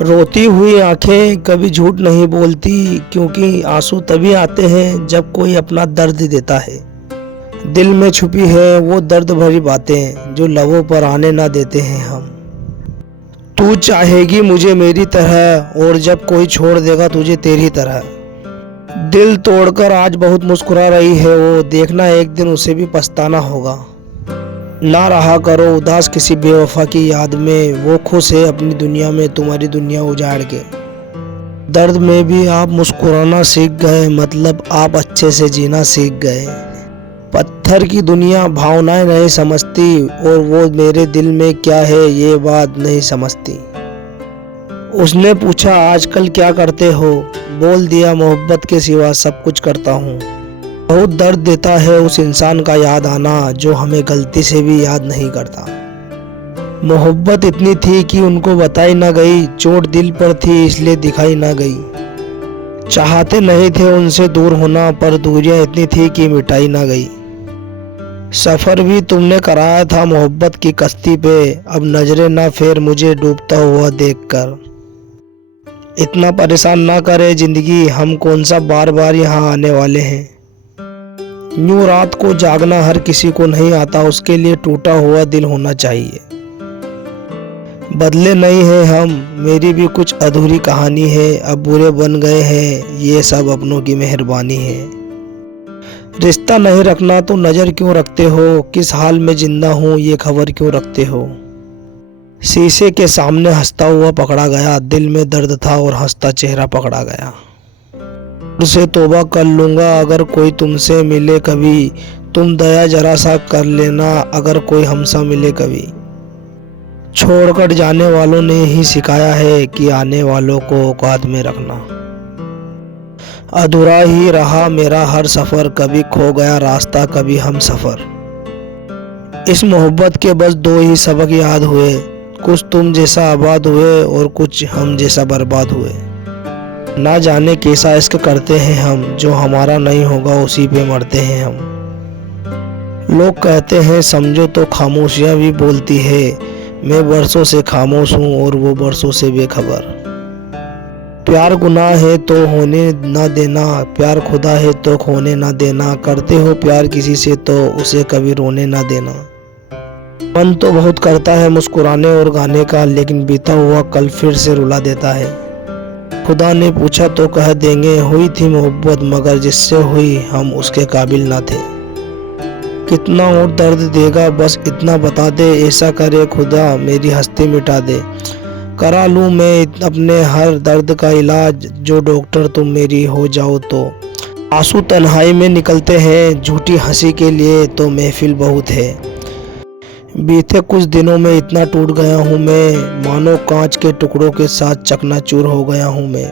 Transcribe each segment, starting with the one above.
रोती हुई आंखें कभी झूठ नहीं बोलती, क्योंकि आंसू तभी आते हैं जब कोई अपना दर्द देता है। दिल में छुपी है वो दर्द भरी बातें जो लबों पर आने ना देते हैं हम। तू चाहेगी मुझे मेरी तरह, और जब कोई छोड़ देगा तुझे तेरी तरह। दिल तोड़कर आज बहुत मुस्कुरा रही है वो, देखना एक दिन उसे भी पछताना होगा। ना रहा करो उदास किसी बेवफा की याद में, वो खुश है अपनी दुनिया में तुम्हारी दुनिया उजाड़ के। दर्द में भी आप मुस्कुराना सीख गए, मतलब आप अच्छे से जीना सीख गए। पत्थर की दुनिया भावनाएं नहीं समझती, और वो मेरे दिल में क्या है ये बात नहीं समझती। उसने पूछा आजकल क्या करते हो, बोल दिया मोहब्बत के सिवा सब कुछ करता हूँ। बहुत दर्द देता है उस इंसान का याद आना जो हमें गलती से भी याद नहीं करता। मोहब्बत इतनी थी कि उनको बताई ना गई, चोट दिल पर थी इसलिए दिखाई ना गई। चाहते नहीं थे उनसे दूर होना, पर दूरियां इतनी थी कि मिटाई ना गई। सफर भी तुमने कराया था मोहब्बत की कश्ती पे, अब नजरें ना फेर मुझे डूबता हुआ देखकर। इतना परेशान ना करे जिंदगी, हम कौन सा बार बार यहाँ आने वाले हैं। यूं रात को जागना हर किसी को नहीं आता, उसके लिए टूटा हुआ दिल होना चाहिए। बदले नहीं हैं हम, मेरी भी कुछ अधूरी कहानी है, अब बुरे बन गए हैं ये सब अपनों की मेहरबानी है। रिश्ता नहीं रखना तो नजर क्यों रखते हो, किस हाल में जिंदा हूँ ये खबर क्यों रखते हो। शीशे के सामने हंसता हुआ पकड़ा गया, दिल में दर्द था और हंसता चेहरा पकड़ा गया। से तौबा कर लूँगा अगर कोई तुमसे मिले कभी, तुम दया जरा सा कर लेना अगर कोई हमसा मिले कभी। छोड़कर जाने वालों ने ही सिखाया है कि आने वालों को औकात में रखना। अधूरा ही रहा मेरा हर सफ़र, कभी खो गया रास्ता कभी हम सफ़र। इस मोहब्बत के बस दो ही सबक याद हुए, कुछ तुम जैसा आबाद हुए और कुछ हम जैसा बर्बाद हुए। ना जाने कैसा इश्क करते हैं हम, जो हमारा नहीं होगा उसी पे मरते हैं हम। लोग कहते हैं समझो तो खामोशियाँ भी बोलती है, मैं बरसों से खामोश हूँ और वो बरसों से बेखबर। प्यार गुनाह है तो होने ना देना, प्यार खुदा है तो खोने ना देना। करते हो प्यार किसी से तो उसे कभी रोने ना देना। मन तो बहुत करता है मुस्कुराने और गाने का, लेकिन बीता हुआ कल फिर से रुला देता है। खुदा ने पूछा तो कह देंगे हुई थी मोहब्बत, मगर जिससे हुई हम उसके काबिल ना थे। कितना और दर्द देगा बस इतना बता दे, ऐसा करे खुदा मेरी हस्ती मिटा दे। करा लूँ मैं अपने हर दर्द का इलाज, जो डॉक्टर तुम मेरी हो जाओ तो। आंसू तन्हाई में निकलते हैं, झूठी हंसी के लिए तो महफिल बहुत है। बीते कुछ दिनों में इतना टूट गया हूँ मैं, मानो कांच के टुकड़ों के साथ चकनाचूर हो गया हूँ मैं।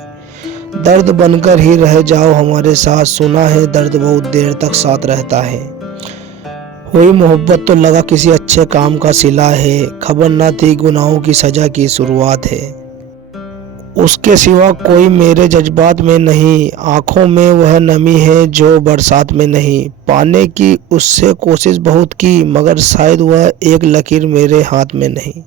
दर्द बनकर ही रह जाओ हमारे साथ, सुना है दर्द बहुत देर तक साथ रहता है। हुई मोहब्बत तो लगा किसी अच्छे काम का सिला है, खबर ना थी गुनाहों की सजा की शुरुआत है। उसके सिवा कोई मेरे जज्बात में नहीं, आंखों में वह नमी है जो बरसात में नहीं। पाने की उससे कोशिश बहुत की, मगर शायद वह एक लकीर मेरे हाथ में नहीं।